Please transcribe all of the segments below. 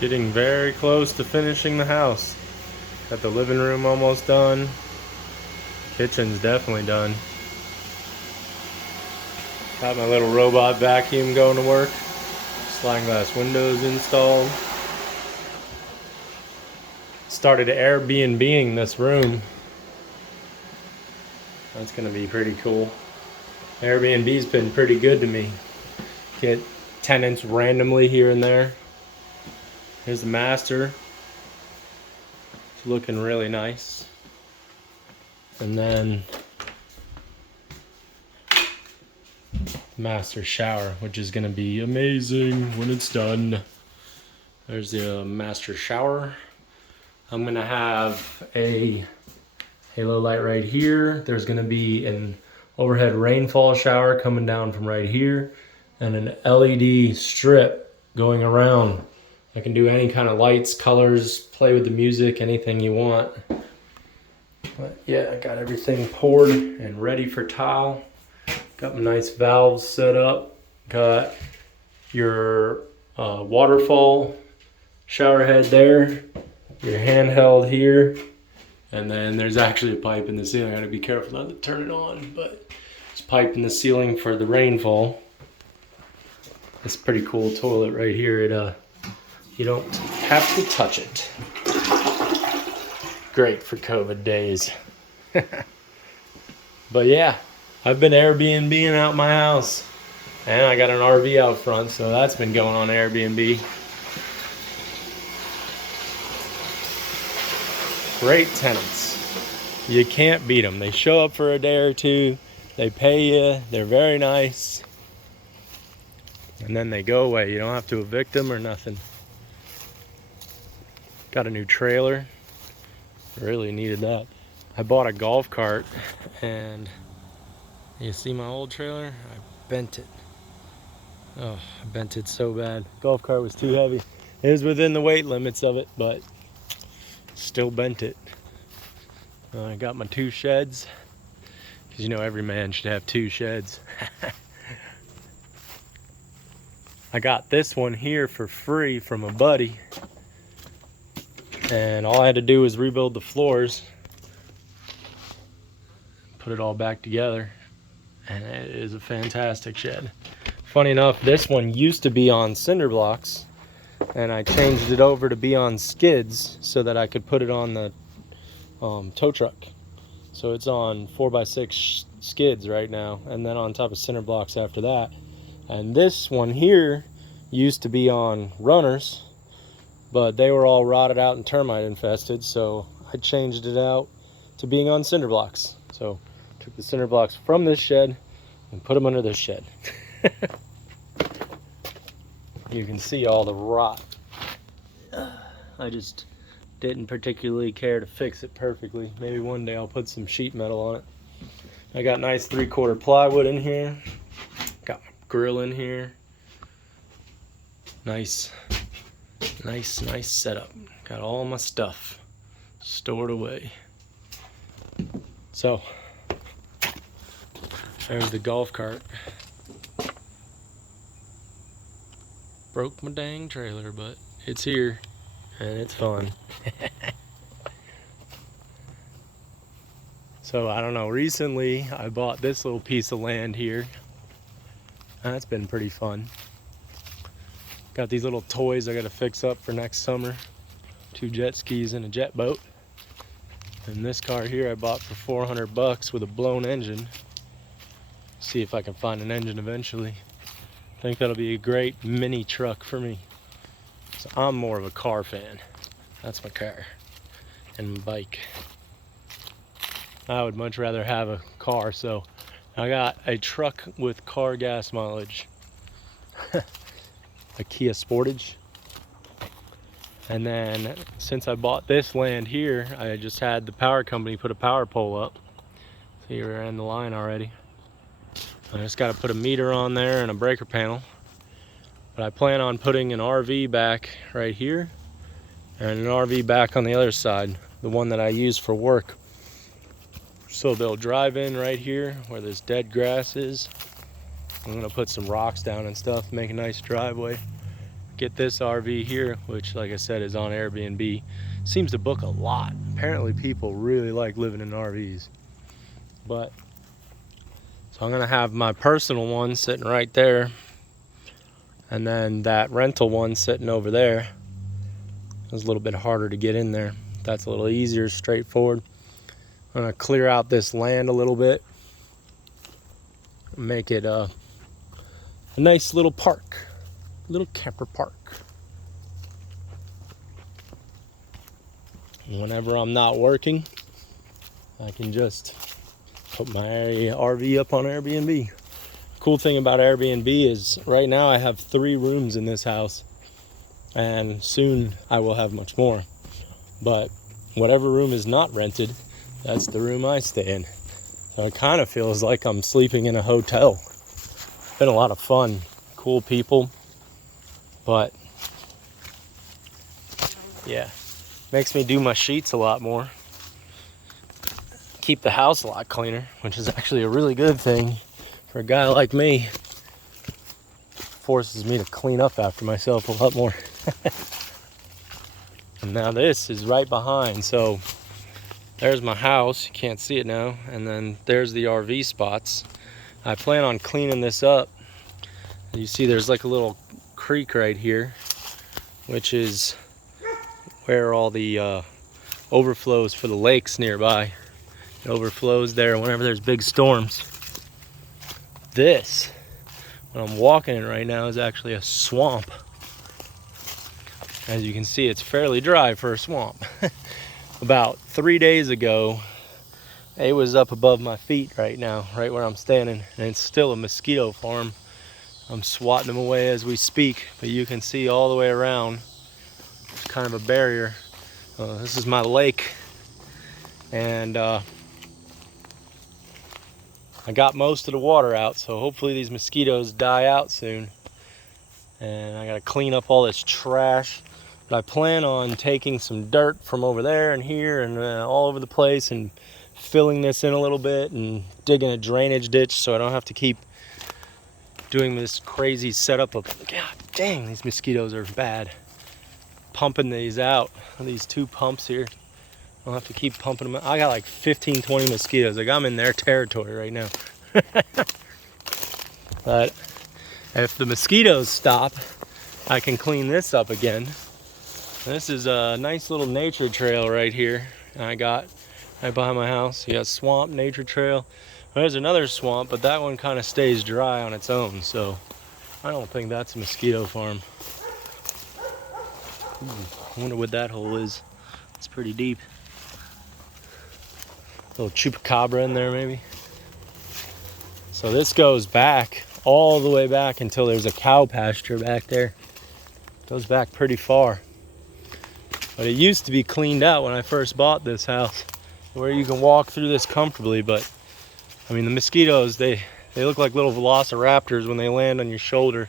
Getting very close to finishing the house. Got the living room almost done. Kitchen's definitely done. Got my little robot vacuum going to work. Sliding glass windows installed. Started Airbnb-ing this room. That's gonna be pretty cool. Airbnb's been pretty good to me. Get tenants randomly here and there. Here's the master. It's looking really nice. And then master shower, which is gonna be amazing when it's done. There's the master shower. I'm gonna have a halo light right here. There's gonna be an overhead rainfall shower coming down from right here, and an LED strip going around. I can do any kind of lights, colors, play with the music, anything you want. But yeah, I got everything poured and ready for tile. Got my nice valves set up. Got your waterfall shower head there, your handheld here, and then there's actually a pipe in the ceiling. I gotta be careful not to turn it on, but there's a pipe in the ceiling for the rainfall. It's a pretty cool toilet right here. You don't have to touch it. Great for COVID days. But yeah, I've been Airbnb-ing out my house, and I got an RV out front, so that's been going on Airbnb. Great tenants. You can't beat them. They show up for a day or two, they pay you, they're very nice, and then they go away. You don't have to evict them or nothing. Got a new trailer. Really needed that. I bought a golf cart, and you see my old trailer? I bent it. Oh, I bent it so bad. Golf cart was too heavy. It was within the weight limits of it, but still bent it. I got my 2 sheds, because you know every man should have 2 sheds. I got this one here for free from a buddy, and all I had to do was rebuild the floors, put it all back together, and it is a fantastic shed. Funny enough, this one used to be on cinder blocks, and I changed it over to be on skids so that I could put it on the tow truck. So it's on 4x6 skids right now, and then on top of cinder blocks after that. And this one here used to be on runners, but they were all rotted out and termite infested, so I changed it out to being on cinder blocks. So took the cinder blocks from this shed and put them under this shed. You can see all the rot. I just didn't particularly care to fix it perfectly. Maybe one day I'll put some sheet metal on it. I got nice 3/4 plywood in here. Got my grill in here. Nice setup. Got all my stuff stored away. So there's the golf cart. Broke my dang trailer, but it's here and it's fun. So I don't know, recently I bought this little piece of land here. That's been pretty fun. Got these little toys I gotta fix up for next summer. 2 jet skis and a jet boat. And this car here I bought for 400 bucks with a blown engine. See if I can find an engine eventually. I think that'll be a great mini truck for me. So I'm more of a car fan. That's my car and my bike. I would much rather have a car, so I got a truck with car gas mileage. A Kia Sportage. And then since I bought this land here, I just had the power company put a power pole up. See, we're in the line already. I just got to put a meter on there and a breaker panel. But I plan on putting an RV back right here and an RV back on the other side, the one that I use for work. So they'll drive in right here where this dead grass is. I'm gonna put some rocks down and stuff, make a nice driveway. get this RV here, which like I said is on Airbnb. Seems to book a lot. Apparently people really like living in RVs. But so I'm gonna have my personal one sitting right there, and then that rental one sitting over there. It's a little bit harder to get in there. That's a little easier, straightforward. I'm gonna clear out this land a little bit, make it a nice little park, little camper park. And whenever I'm not working, I can just put my RV up on Airbnb. Cool thing about Airbnb is right now I have 3 rooms in this house, and soon I will have much more. But whatever room is not rented, that's the room I stay in. So it kind of feels like I'm sleeping in a hotel. Been a lot of fun, cool people, but yeah, makes me do my sheets a lot more. Keep the house a lot cleaner, which is actually a really good thing for a guy like me. Forces me to clean up after myself a lot more. And now this is right behind, so there's my house, you can't see it now, and then there's the RV spots. I plan on cleaning this up. You see there's like a little creek right here, which is where all the overflows for the lakes nearby. It overflows there whenever there's big storms. This, what I'm walking in right now, is actually a swamp. As you can see, it's fairly dry for a swamp. About 3 days ago, it was up above my feet right now, right where I'm standing, and it's still a mosquito farm. I'm swatting them away as we speak, but you can see all the way around. It's kind of a barrier. This is my lake, and I got most of the water out, so hopefully these mosquitoes die out soon. And I gotta clean up all this trash. But I plan on taking some dirt from over there and here and all over the place and filling this in a little bit and digging a drainage ditch so I don't have to keep doing this crazy setup of, God dang, these mosquitoes are bad. Pumping these out, these 2 pumps here. I'll have to keep pumping them out. I got like 15, 20 mosquitoes. Like, I'm in their territory right now. But if the mosquitoes stop, I can clean this up again. This is a nice little nature trail right here. I got right behind my house. You got swamp, nature trail. There's another swamp, but that one kind of stays dry on its own, so I don't think that's a mosquito farm. I wonder what that hole is. It's pretty deep. A little chupacabra in there maybe. So this goes back all the way back until there's a cow pasture back there. Goes back pretty far. But it used to be cleaned out when I first bought this house, where you can walk through this comfortably. But I mean, the mosquitoes, they look like little velociraptors when they land on your shoulder.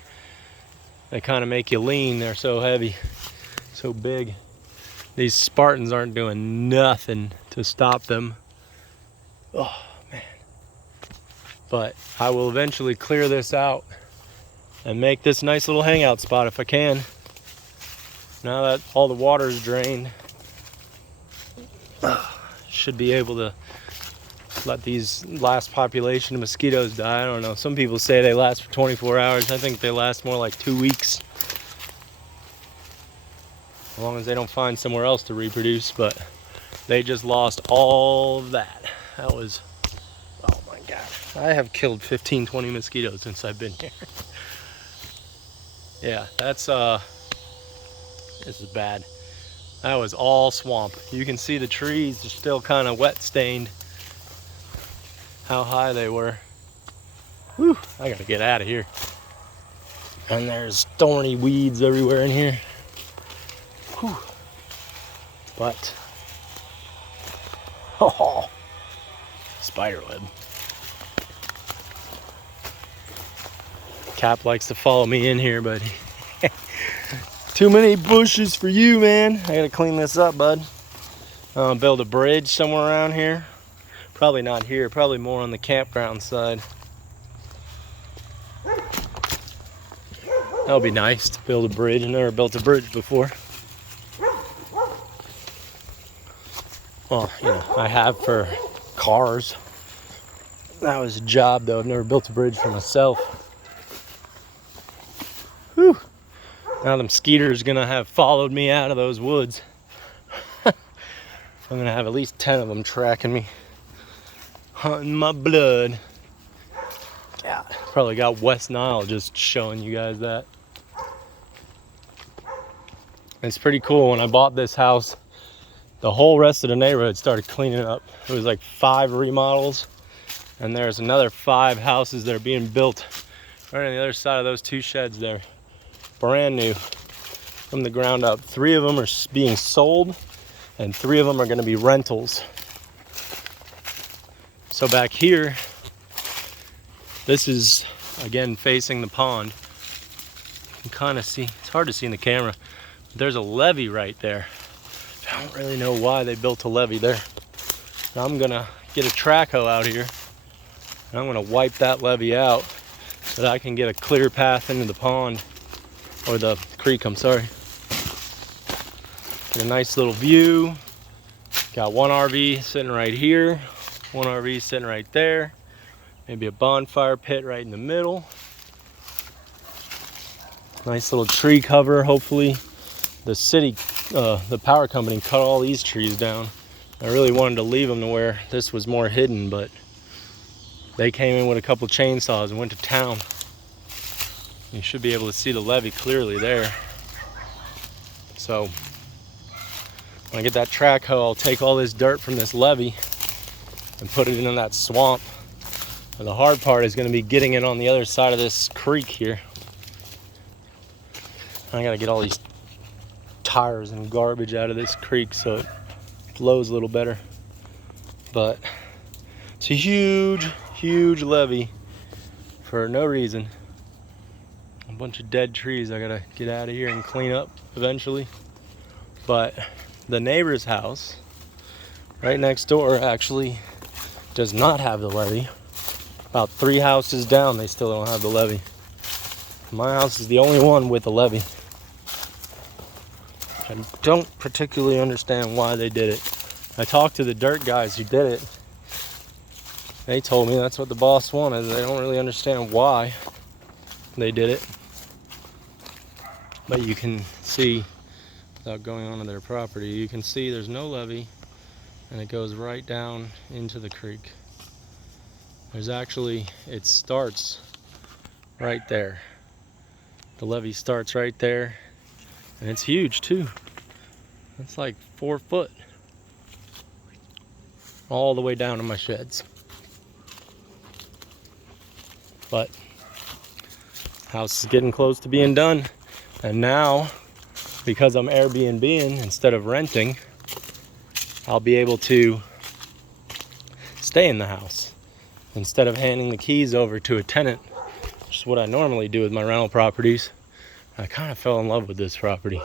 They kind of make you lean. They're so heavy, so big. These Spartans aren't doing nothing to stop them. Oh man. But I will eventually clear this out and make this nice little hangout spot if I can. Now that all the water is drained, should be able to let these last population of mosquitoes die. I don't know. Some people say they last for 24 hours. I think they last more like 2 weeks. As long as they don't find somewhere else to reproduce. But they just lost all of that. That was, oh my God. I have killed 15, 20 mosquitoes since I've been here. Yeah, that's, this is bad. That was all swamp. You can see the trees are still kind of wet stained. How high they were. Whew, I gotta get out of here. And there's thorny weeds everywhere in here. Whew. But, oh, spiderweb. Cap likes to follow me in here, but too many bushes for you, man. I gotta clean this up, bud. Build a bridge somewhere around here. Probably not here, probably more on the campground side. That'll be nice to build a bridge. I've never built a bridge before. Well, you know, I have for cars. That was a job though. I've never built a bridge for myself. Whew. Now them skeeters gonna have followed me out of those woods. I'm gonna have at least 10 of them tracking me, hunting my blood. Yeah, probably got West Nile just showing you guys that. It's pretty cool. When I bought this house, the whole rest of the neighborhood started cleaning up. It was like 5 remodels, and there's another 5 houses that are being built right on the other side of those 2 sheds there. Brand new from the ground up. 3 of them are being sold, and 3 of them are going to be rentals. So back here, this is again facing the pond. You can kind of see, it's hard to see in the camera, but there's a levee right there. I don't really know why they built a levee there. Now I'm gonna get a track hoe out here, and I'm gonna wipe that levee out so that I can get a clear path into the pond, or the creek, I'm sorry. Get a nice little view. Got 1 RV sitting right here, 1 RV sitting right there. Maybe a bonfire pit right in the middle. Nice little tree cover. Hopefully the city, the power company cut all these trees down. I really wanted to leave them to where this was more hidden, but they came in with a couple chainsaws and went to town. You should be able to see the levee clearly there. So when I get that track hoe, I'll take all this dirt from this levee and put it in that swamp. And the hard part is going to be getting it on the other side of this creek here. I got to get all these tires and garbage out of this creek so it flows a little better. But it's a huge, huge levee for no reason. A bunch of dead trees I got to get out of here and clean up eventually. But the neighbor's house right next door actually does not have the levee. About 3 houses down, they still don't have the levee. My house is the only one with the levee. I don't particularly understand why they did it. I talked to the dirt guys who did it. They told me that's what the boss wanted. They don't really understand why they did it. But you can see, without going onto their property, you can see there's no levee, and it goes right down into the creek. There's actually, it starts right there. The levee starts right there, and it's huge too. It's like 4 foot. All the way down to my sheds. But house is getting close to being done. And now, because I'm Airbnb-ing instead of renting, I'll be able to stay in the house instead of handing the keys over to a tenant, which is what I normally do with my rental properties. I kind of fell in love with this property.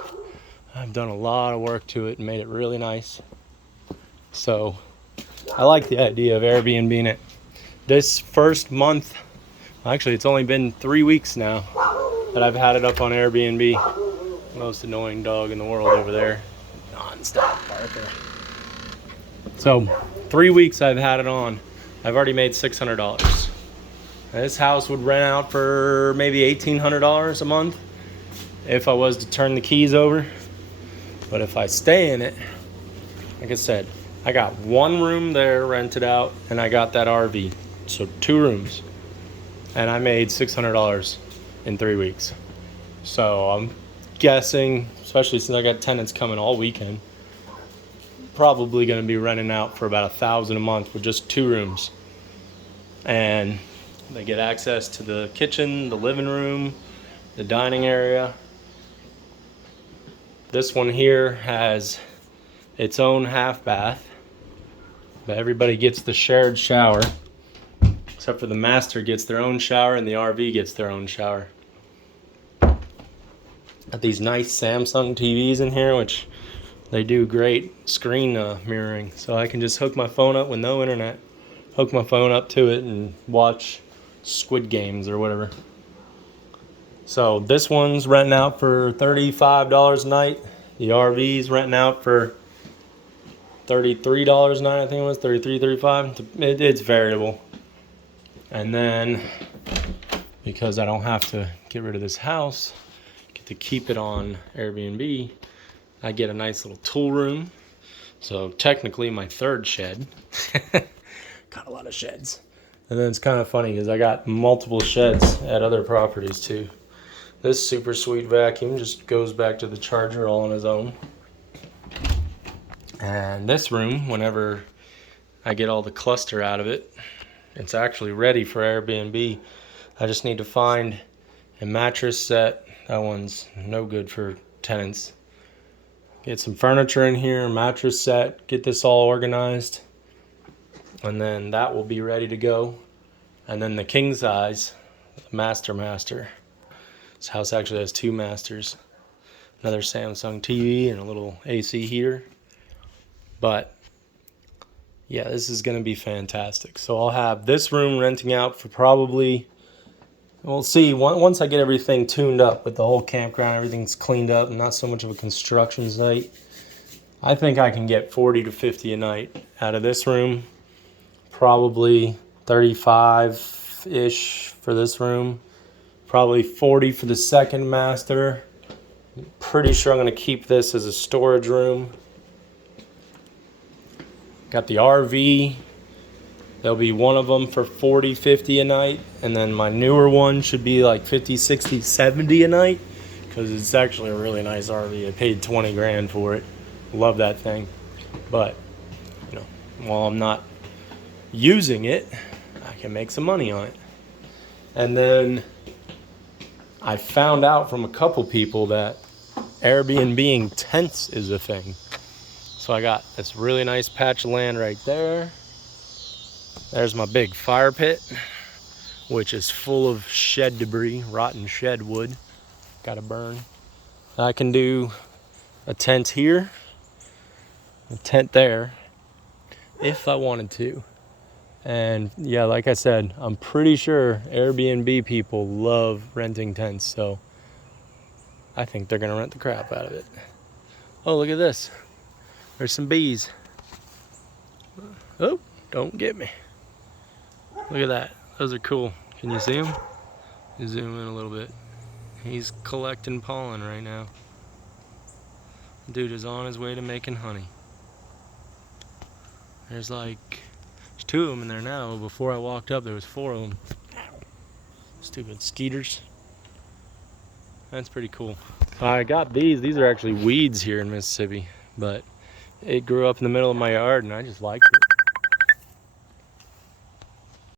I've done a lot of work to it and made it really nice. So I like the idea of Airbnb-ing it. This first month, actually it's only been 3 weeks now that I've had it up on Airbnb. Most annoying dog in the world over there. Non-stop barker. So 3 weeks I've had it on. I've already made $600. This house would rent out for maybe $1,800 a month if I was to turn the keys over. But if I stay in it, like I said, I got 1 room there rented out, and I got that RV. So 2 rooms. And I made $600 in 3 weeks. So I'm guessing, especially since I got tenants coming all weekend, probably going to be renting out for about $1,000 a month with just 2 rooms. And they get access to the kitchen, the living room, the dining area. This one here has its own half bath, but everybody gets the shared shower, except for the master gets their own shower and the RV gets their own shower. Got these nice Samsung TVs in here, which they do great screen mirroring, so I can just hook my phone up with no internet, hook my phone up to it and watch Squid Games or whatever. So this one's renting out for $35 a night. The RV's renting out for $33 a night, I think it was, 33, 35. It's variable. And then, because I don't have to get rid of this house, get to keep it on Airbnb, I get a nice little tool room. So technically my third shed. Got a lot of sheds. And then it's kind of funny because I got multiple sheds at other properties too. This super sweet vacuum just goes back to the charger all on his own. And this room, whenever I get all the cluster out of it, it's actually ready for Airbnb. I just need to find a mattress set. That one's no good for tenants. Get some furniture in here, a mattress set, get this all organized. And then that will be ready to go. And then the king size, the master. This house actually has 2 masters. Another Samsung TV and a little AC heater. But yeah, this is going to be fantastic. So I'll have this room renting out for probably, we'll see, once I get everything tuned up with the whole campground, everything's cleaned up and not so much of a construction site, I think I can get 40 to 50 a night out of this room. Probably 35-ish for this room. Probably 40 for the second master. Pretty sure I'm going to keep this as a storage room. Got the RV. There'll be one of them for 40, 50 a night. And then my newer one should be like 50, 60, 70 a night. Because it's actually a really nice RV. I paid 20 grand for it. Love that thing. But, you know, while I'm not using it, I can make some money on it. And then I found out from a couple people that Airbnb-ing tents is a thing. So I got this really nice patch of land right there. There's my big fire pit, which is full of shed debris, rotten shed wood. Gotta burn. I can do a tent here, a tent there, if I wanted to. And yeah, like I said, I'm pretty sure Airbnb people love renting tents, so I think they're gonna rent the crap out of it. Oh, look at this. There's some bees. Oh, don't get me. Look at that. Those are cool. Can you see them? You zoom in a little bit. He's collecting pollen right now. Dude is on his way to making honey. There's 2 of them in there now. Before I walked up, there was 4 of them. Stupid skeeters. That's pretty cool. I got these. These are actually weeds here in Mississippi, but it grew up in the middle of my yard and I just liked it.